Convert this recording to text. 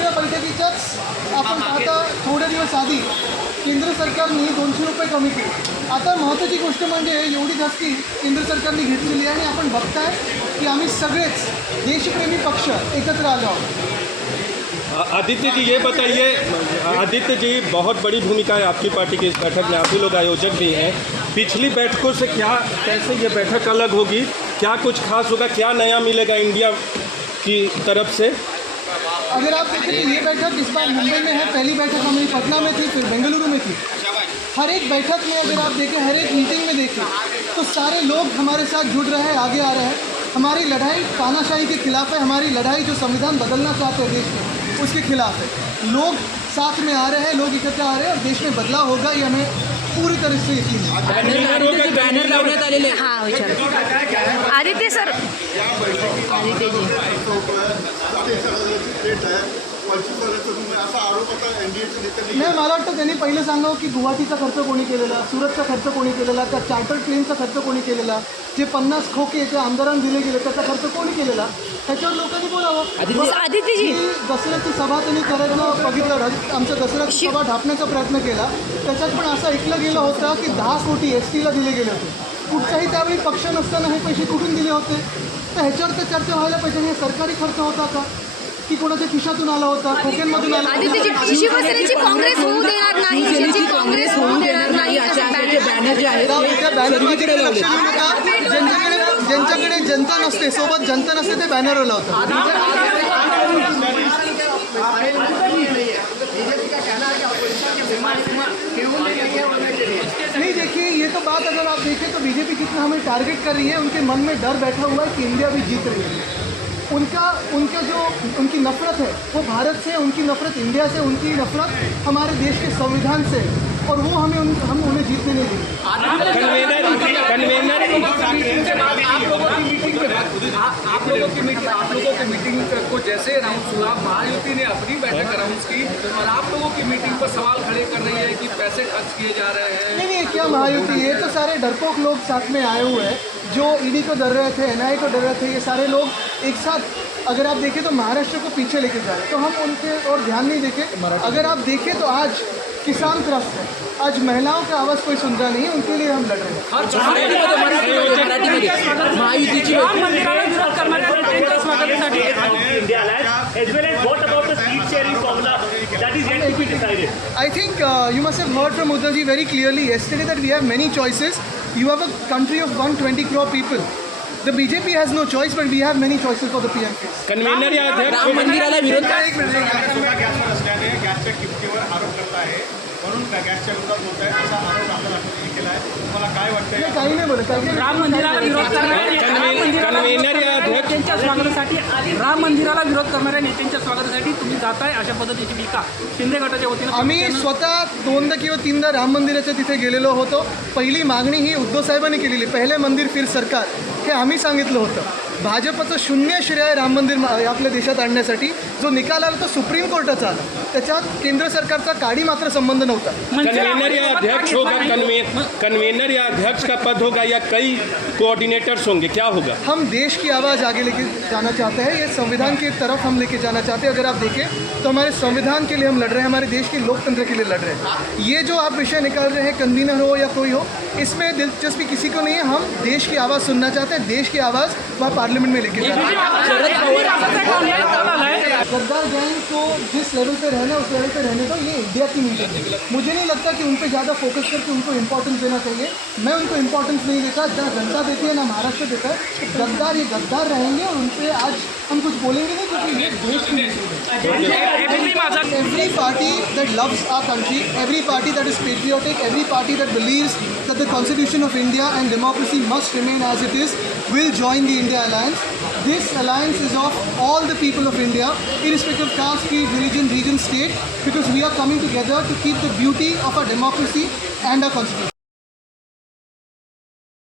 दुसऱ्या बैठकीच्याच आपण पाहता थोडे दिवस आधी केंद्र सरकारने 200 रुपये कमी केले. आता महत्त्वाची गोष्ट म्हणजे एवढी जास्ती केंद्र सरकारने घेतलेली आहे आणि आपण बघताय की आम्ही सगळेच देशप्रेमी पक्ष एकत्र आलो आहोत. आदित्य जी ये बताइए, आदित्य जी बहुत बड़ी भूमिका है आपकी पार्टी की इस बैठक में, आप ही लोग आयोजक भी हैं. पिछली बैठकों से क्या कैसे ये बैठक अलग होगी, क्या कुछ खास होगा, क्या नया मिलेगा इंडिया की तरफ से? अगर आप देखें तो ये बैठक इस बार मुंबई में है. पहली बैठक हमारी पटना में थी, फिर बेंगलुरु में थी. हर एक बैठक में अगर आप देखें, हर एक मीटिंग में देखें तो सारे लोग हमारे साथ जुड़ रहे हैं, आगे आ रहे हैं. हमारी लड़ाई तानाशाही के खिलाफ है. हमारी लड़ाई जो संविधान बदलना चाहते हैं देश में उसके खिलाफ है. लोग साथ में आ रहे हैं, लोग इकट्ठा आ रहे हैं और देश में बदलाव होगा, ये हमें पूरी तरह से यकीन है. बॅनर लावण्यात आलेले. हां विचार आदित्य सर. आदित्य जी नाही, मला वाटतं त्यांनी पहिलं सांगावं की गुवाहाटीचा खर्च कोणी केलेला, सुरतचा खर्च कोणी केलेला, त्या चार्टर ट्रेनचा खर्च कोणी केलेला, जे 50 खोके ते आमदारांना दिले गेले त्याचा खर्च कोणी केलेला, त्याच्यावर लोकांनी बोलावं. आदित्यजी दसऱ्याची सभा त्यांनी करायचं बघितलं. आमच्या दसऱ्याची सभा ढापण्याचा प्रयत्न केला. त्याच्यात पण असं ऐकलं गेलं होतं की 10 कोटी STला दिले गेले होते. कुठच्याही त्यावेळी पक्ष नसताना हे पैसे कुठून दिले होते, तर ह्याच्यावर तर चर्चा व्हायला पाहिजे. हे सरकारी खर्च होता का की कोणाच्या खिशातून आला होता, खोक्यांमधून आला आदित्यजी शिवसेनेची काँग्रेस होऊ देणार नाही, शिवसेनेची काँग्रेस होऊ देणार नाही असं बॅनर जे आहे ज्यांच्याकडे जनता नसते, सोबत जनता नसते, ते बॅनरवर लावतात. नहीं, देखिए ये तो बात अगर आप देखें तो बीजेपी जितना हमें टारगेट कर रही है, उनके मन में डर बैठा हुआ है कि इंडिया भी जीत रही है. उनका जो उनकी नफरत है वो भारत से, उनकी नफरत इंडिया से, उनकी नफरत हमारे देश के संविधान से, और वो हम उन्हें जीतने नहीं देंगे. आप लोगों की मीटिंग को जैसे अनाउंस हुआ, महायुति ने अपनी बैठक अनाउंस की और आप लोगों की मीटिंग पर सवाल खड़े कर रही है कि पैसे खर्च किए जा रहे हैं. नहीं, क्या महायुति, ये तो सारे डरपोक लोग साथ में आए हुए हैं जो ईडी को डर रहे थे, NIA को डर रहे थे. ये सारे लोग एक साथ अगर आप देखें तो महाराष्ट्र को पीछे लेके जा रहे हैं, तो हम उनके और ध्यान नहीं देखें. अगर आप देखें तो आज किसान त्रस्त है, आज महिलाओं का आवाज़ कोई सुन रहा नहीं है, उनके लिए हम लड़ रहे हैं. I think you must have heard from Uddhav ji very clearly yesterday that we have many choices. You have a country of 120 crore people. The BJP has no choice, but we have many choices for the PM. Convener या राम मंदिराला विरोध गॅसच्या किमतीवर आरोप करता आहे म्हणून गॅसच्या विरोधात बोलत आहे असा आरोप आपल्या राष्ट्रपतींनी केला आहे. तुम्हाला काय वाटतंय? काही नाही बोलत. राम मंदिराला विरोध करणाऱ्या नेत्यांच्या स्वागतासाठी, राम मंदिराला विरोध करणाऱ्या नेत्यांच्या स्वागतासाठी तुम्ही जाताय अशा पद्धतीची टीका शिंदे गटाच्या वतीनं. आम्ही स्वतः 2दा किंवा 3दा राम मंदिराच्या तिथे गेलेलो होतो. पहिली मागणी ही उद्धव साहेबांनी केलेली, पहिले मंदिर फिर सरकार, हे आम्ही सांगितलं होतं. भाजपचं शून्य श्रेय राम मंदिर आपल्या देशात आणण्यासाठी जो निकाल आला तो सुप्रीम कोर्टाचा आला. त्याच्यात केंद्र सरकारचा काडी मात्र संबंध नव्हता. कन्वेनर या अध्यक्ष होगा, कन्वेनर या अध्यक्ष का पद होगा या कई कोऑर्डिनेटर्स होंगे, क्या होगा? हम देश की आवाज़ आगे लेके जाना चाहते हैं. ये संविधान की तरफ हम लेके जाना चाहते हैं. अगर आप देखें तो हमारे संविधान के लिए हम लड़ रहे हैं, हमारे देश के लोकतंत्र के लिए लड़ रहे हैं. ये जो आप विषय निकाल रहे हैं, कन्वीनर हो या कोई हो, इसमें दिलचस्पी किसी को नहीं है. हम देश की आवाज़ सुनना चाहते हैं. देश की आवाज़ वह पार्लियामेंट में लेके जा रहे हैं. गद्दार गैंग को जिस लेवल पे रहना है उस लेवल पे रहने दो. ये इंडिया की मीटिंग है. मुझे नहीं लगता कि उन पर ज़्यादा फोकस करके उनको इंपॉर्टेंस देना चाहिए. मैं उनको इंपॉर्टेंस नहीं देता, ना जनता देती है, ना महाराष्ट्र देता है. गद्दार ये गद्दार रहेंगे और उन पर आज हम कुछ बोलेंगे नहीं, क्योंकि ये देश की मीटिंग है. Every party that loves our country, every party that is patriotic, every party that believes that the Constitution of India and democracy must remain as it is, will join the India Alliance. This alliance is of all the people of India, irrespective of caste, creed, religion, region, state, because we are coming together to keep the beauty of our democracy and our constitution.